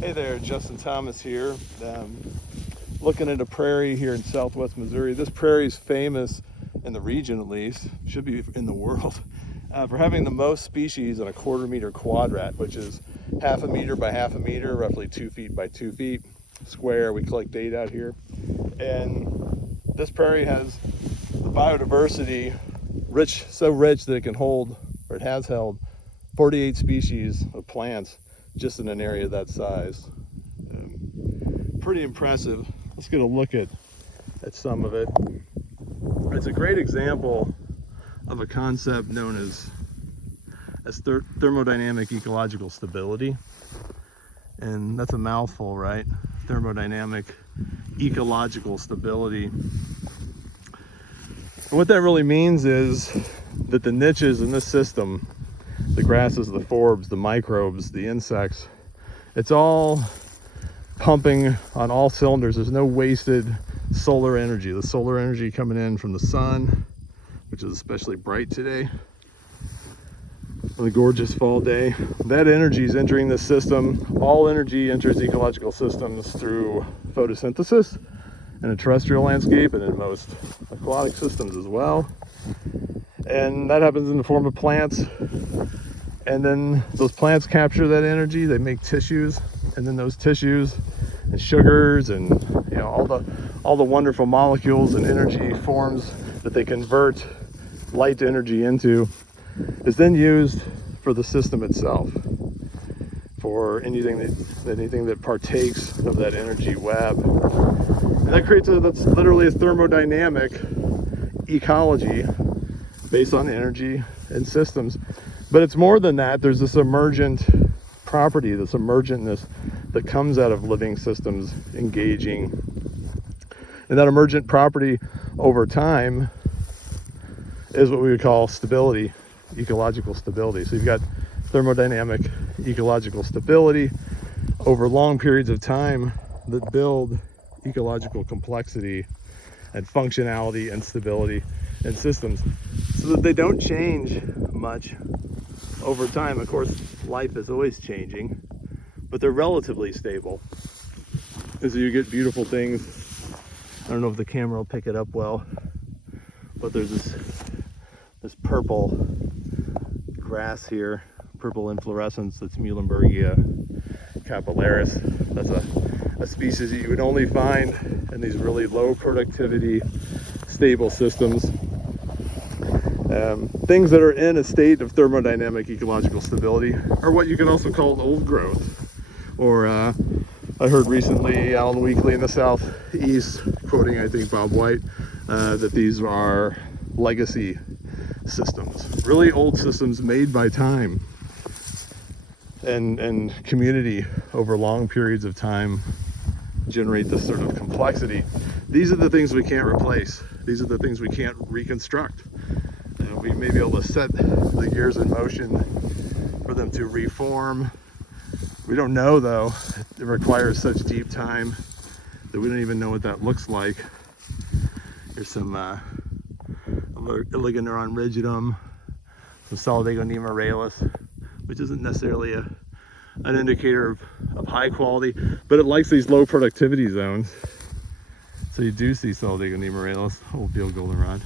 Hey there, Justin Thomas here. Looking at a prairie here in southwest Missouri. This prairie is famous in the region, at least, should be in the world, for having the most species in a 1/4 meter quadrat, which is 1/2 meter by 1/2 meter, roughly 2 feet by 2 feet square. We collect data out here. And this prairie has the biodiversity so rich that it can hold, or it has held, 48 species of plants just in an area that size. Pretty impressive. Let's get a look at some of it. It's a great example of a concept known as thermodynamic ecological stability. And that's a mouthful, right? Thermodynamic ecological stability. And what that really means is that the niches in this system, the grasses, the forbs, the microbes, the insects, it's all pumping on all cylinders. There's no wasted solar energy. The solar energy coming in from the sun, which is especially bright today on a gorgeous fall day, that energy is entering the system. All energy enters ecological systems through photosynthesis in a terrestrial landscape and in most aquatic systems as well. And that happens in the form of plants. And then those plants capture that energy, they make tissues, and then those tissues and sugars and all the wonderful molecules and energy forms that they convert light energy into is then used for the system itself, for anything that partakes of that energy web. And that creates that's literally a thermodynamic ecology based on energy and systems. But it's more than that. There's this emergent property, this emergentness that comes out of living systems engaging. And that emergent property over time is what we would call stability, ecological stability. So you've got thermodynamic ecological stability over long periods of time that build ecological complexity and functionality and stability in systems so that they don't change much over time. Of course, life is always changing, but they're relatively stable. And so you get beautiful things. I don't know if the camera will pick it up well, but there's this purple grass here, purple inflorescence. That's Muhlenbergia capillaris. That's a species that you would only find in these really low productivity, stable systems. Things that are in a state of thermodynamic ecological stability are what you can also call old growth. Or I heard recently Alan Weekly in the Southeast quoting, I think, Bob White, that these are legacy systems, really old systems made by time and community over long periods of time generate this sort of complexity. These are the things we can't replace. These are the things we can't reconstruct. We may be able to set the gears in motion for them to reform. We don't know, though. It requires such deep time that we don't even know what that looks like. Here's some Oligoneuron rigidum, some Solidago ralis, which isn't necessarily an indicator of high quality, but it likes these low productivity zones. So you do see Solidago ralis, old field goldenrod.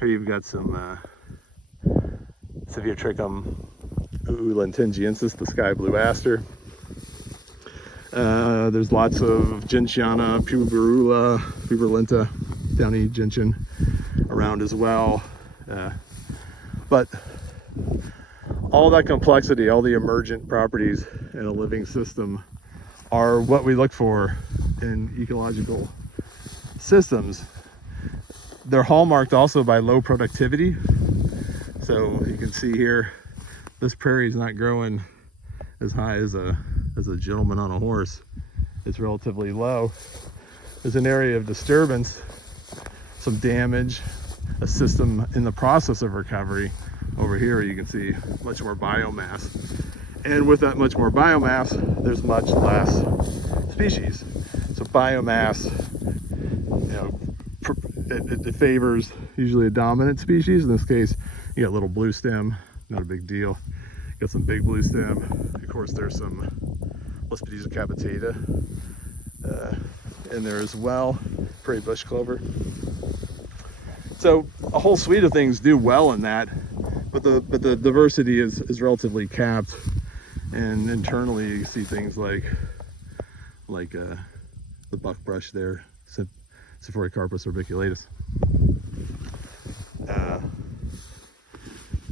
Here you've got some Seviotrichum ulantingiensis, the sky blue aster. There's lots of Gentiana puberulenta, downy gentian around as well. But all that complexity, all the emergent properties in a living system are what we look for in ecological systems. They're hallmarked also by low productivity. So you can see here, this prairie is not growing as high as a gentleman on a horse. It's relatively low. There's an area of disturbance, some damage, a system in the process of recovery. Over here you can see much more biomass. And with that much more biomass, there's much less species. So biomass, it favors usually a dominant species. In this case, you got little blue stem, not a big deal. Got some big blue stem. Of course, there's some Lespedeza capitata in there as well, prairie bush clover. So a whole suite of things do well in that, but the diversity is relatively capped. And internally you see things like the buckbrush there, Sephoricarpus orbiculatus.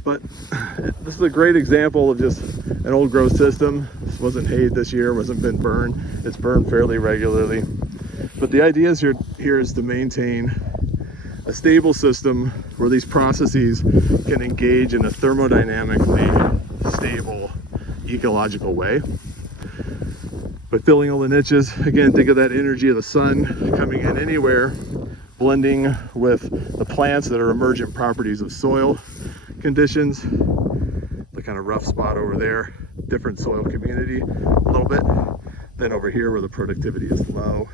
But this is a great example of just an old growth system. This wasn't hayed this year, wasn't been burned. It's burned fairly regularly. But the idea is here is to maintain a stable system where these processes can engage in a thermodynamically stable ecological way. By filling all the niches, again, think of that energy of the sun coming in anywhere, blending with the plants that are emergent properties of soil conditions. The kind of rough spot over there, different soil community a little bit. Then over here where the productivity is low.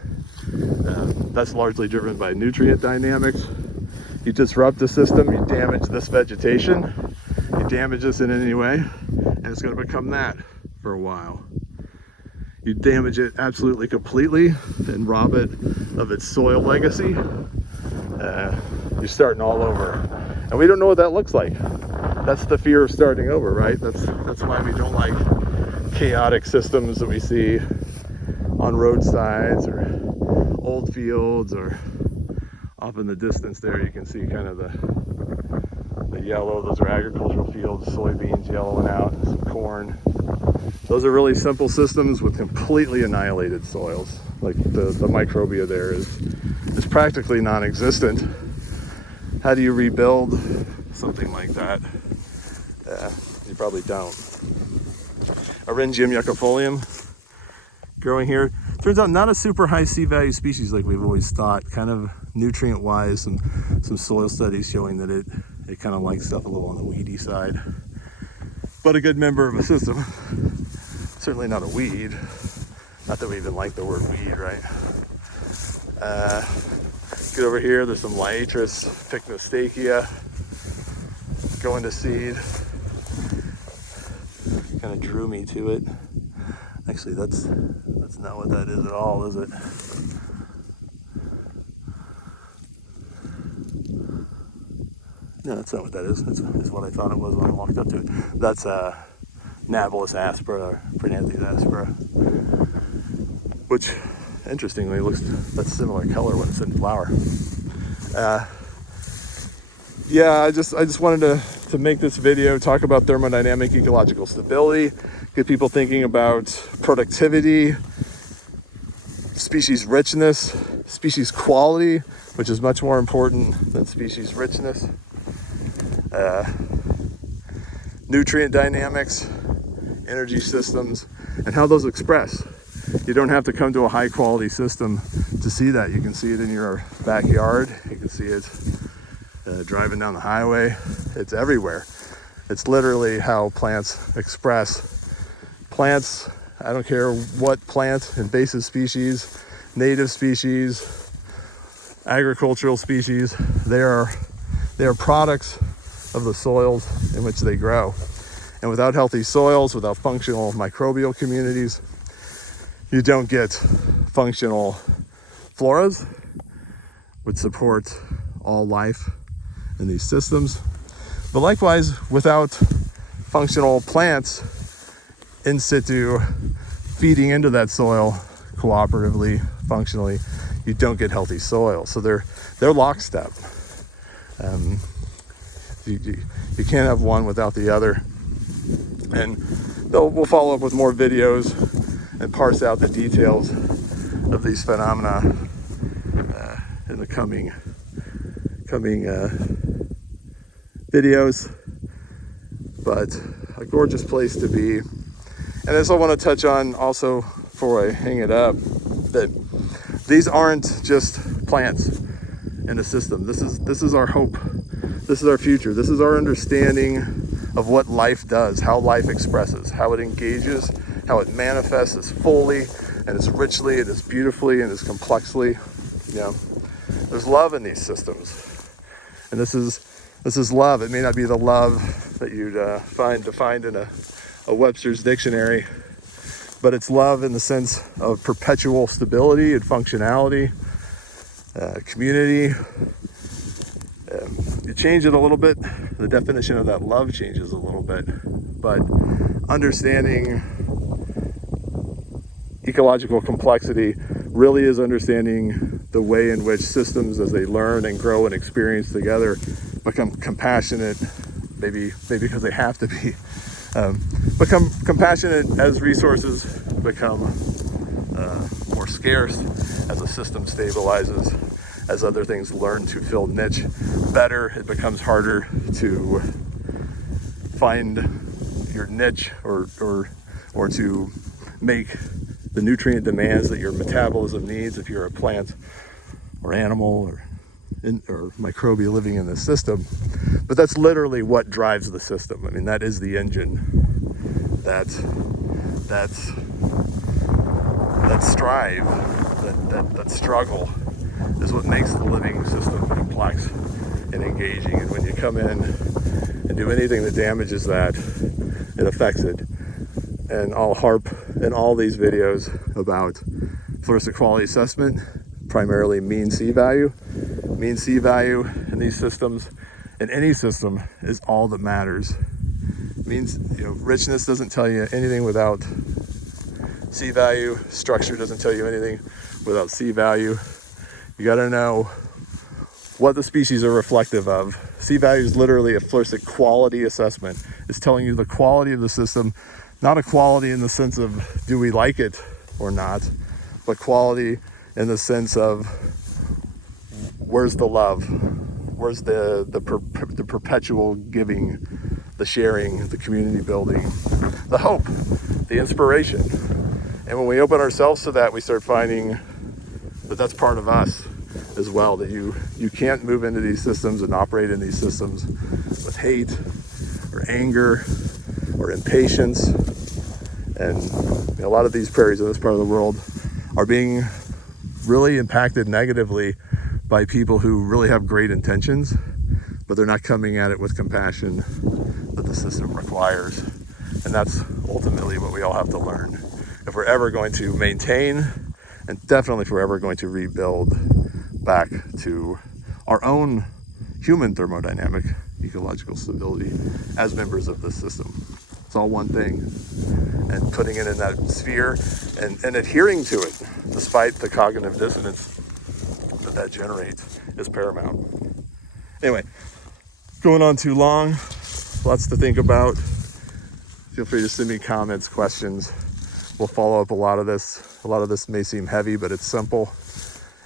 That's largely driven by nutrient dynamics. You disrupt the system, you damage this vegetation, you damage this in any way, and it's going to become that for a while. You damage it absolutely completely and rob it of its soil legacy. You're starting all over. And we don't know what that looks like. That's the fear of starting over, right? That's why we don't like chaotic systems that we see on roadsides or old fields, or off in the distance there you can see kind of the yellow. Those are agricultural fields, soybeans yellowing out, some corn. Those are really simple systems with completely annihilated soils. Like the microbia there is practically non-existent. How do you rebuild something like that? You probably don't. Aryngium yuccifolium growing here. Turns out not a super high C-value species like we've always thought. Kind of nutrient-wise, some soil studies showing that it kind of likes stuff a little on the weedy side. But a good member of a system. Certainly not a weed. Not that we even like the word weed, right? Get over here, there's some Liatris pycnostachya going to seed. Kind of drew me to it. Actually, that's not what that is at all, is it? No, that's not what that is. That's what I thought it was when I walked up to it. That's Nablus aspera, or Prananthes aspera, which interestingly looks that similar color when it's in flower. Yeah, I just wanted to make this video, talk about thermodynamic ecological stability, get people thinking about productivity, species richness, species quality, which is much more important than species richness, nutrient dynamics, energy systems, and how those express. You don't have to come to a high quality system to see that. You can see it in your backyard. You can see it driving down the highway. It's everywhere. It's literally how plants express. Plants, I don't care what plant, invasive species, native species, agricultural species, they are products of the soils in which they grow. And without healthy soils, without functional microbial communities, you don't get functional floras, which support all life in these systems. But likewise, without functional plants in situ feeding into that soil cooperatively, functionally, you don't get healthy soil. So they're lockstep. You can't have one without the other. And we'll follow up with more videos and parse out the details of these phenomena in the coming videos. But a gorgeous place to be. And this I want to touch on also before I hang it up, that these aren't just plants in a system. This is our hope. This is our future. This is our understanding of what life does, how life expresses, how it engages, how it manifests as fully and as richly and as beautifully and as complexly. You know, there's love in these systems, and this is love. It may not be the love that you'd find defined in a Webster's dictionary, but it's love in the sense of perpetual stability and functionality, community. You change it a little bit, the definition of that love changes a little bit, but understanding ecological complexity really is understanding the way in which systems, as they learn and grow and experience together, become compassionate, maybe because they have to be, become compassionate as resources become more scarce, as a system stabilizes, as other things learn to fill niche better. It becomes harder to find your niche or to make the nutrient demands that your metabolism needs if you're a plant or animal or microbial living in the system. But that's literally what drives the system. I mean, that is the engine. That strive, that struggle is what makes the living system complex and engaging. And when you come in and do anything that damages that, it affects it. And I'll harp in all these videos about floristic quality assessment, primarily mean C value. Mean C value in these systems, in any system, is all that matters. It means, richness doesn't tell you anything without C value. Structure doesn't tell you anything without C value. You got to know what the species are reflective of. C value is literally a floristic quality assessment. It's telling you the quality of the system, not a quality in the sense of do we like it or not, but quality in the sense of where's the love, where's the perpetual giving, the sharing, the community building, the hope, the inspiration. And when we open ourselves to that, we start finding that that's part of us as well, that you can't move into these systems and operate in these systems with hate or anger or impatience. And a lot of these prairies in this part of the world are being really impacted negatively by people who really have great intentions, but they're not coming at it with compassion that the system requires. And that's ultimately what we all have to learn. If we're ever going to maintain, and definitely if we're ever going to rebuild back to our own human thermodynamic ecological stability as members of this system. It's all one thing. And putting it in that sphere and adhering to it, despite the cognitive dissonance that generates, is paramount. Anyway, going on too long, lots to think about. Feel free to send me comments, questions. We'll follow up a lot of this. A lot of this may seem heavy, but it's simple.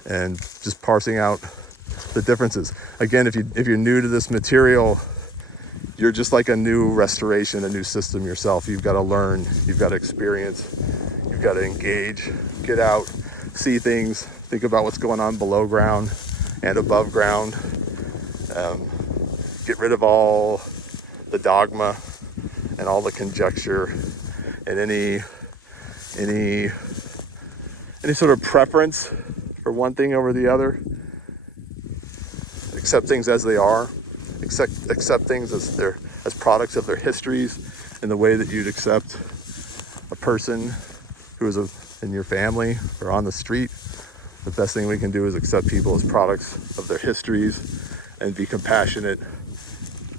And just parsing out the differences. Again, if you're new to this material, you're just like a new restoration, a new system yourself. You've got to learn, you've got to experience, you've got to engage, get out, see things, think about what's going on below ground and above ground. Get rid of all the dogma and all the conjecture and any sort of preference for one thing over the other. Accept things as they are. Accept things as products of their histories, in the way that you'd accept a person who is in your family or on the street. The best thing we can do is accept people as products of their histories and be compassionate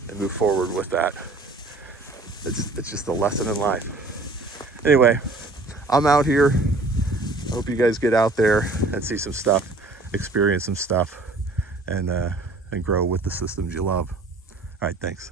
and move forward with that. It's just a lesson in life. Anyway, I'm out here. I hope you guys get out there and see some stuff, experience some stuff, and grow with the systems you love. All right, thanks.